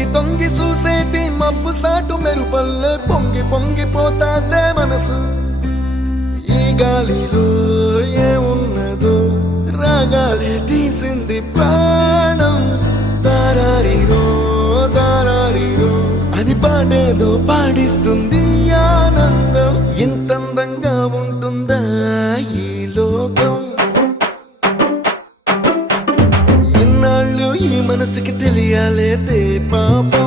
తొంగి తొంగి చూసేటి మబ్బు సాటు మెరుపల్లె పొంగి పొంగిపోతాందే మనసు. ఈ గాలిలో ఏమున్నదో రాగాలే తీసింది ప్రాణం. దారారిరో దారారిరో అని పాడేదో పాడిస్తుంది ఆనందం. ఇంత అందంగా ఉంటుందా ఈ లోకం? ఇన్నాళ్ళు ఈ మనసుకి తెలియాలేదే పాప.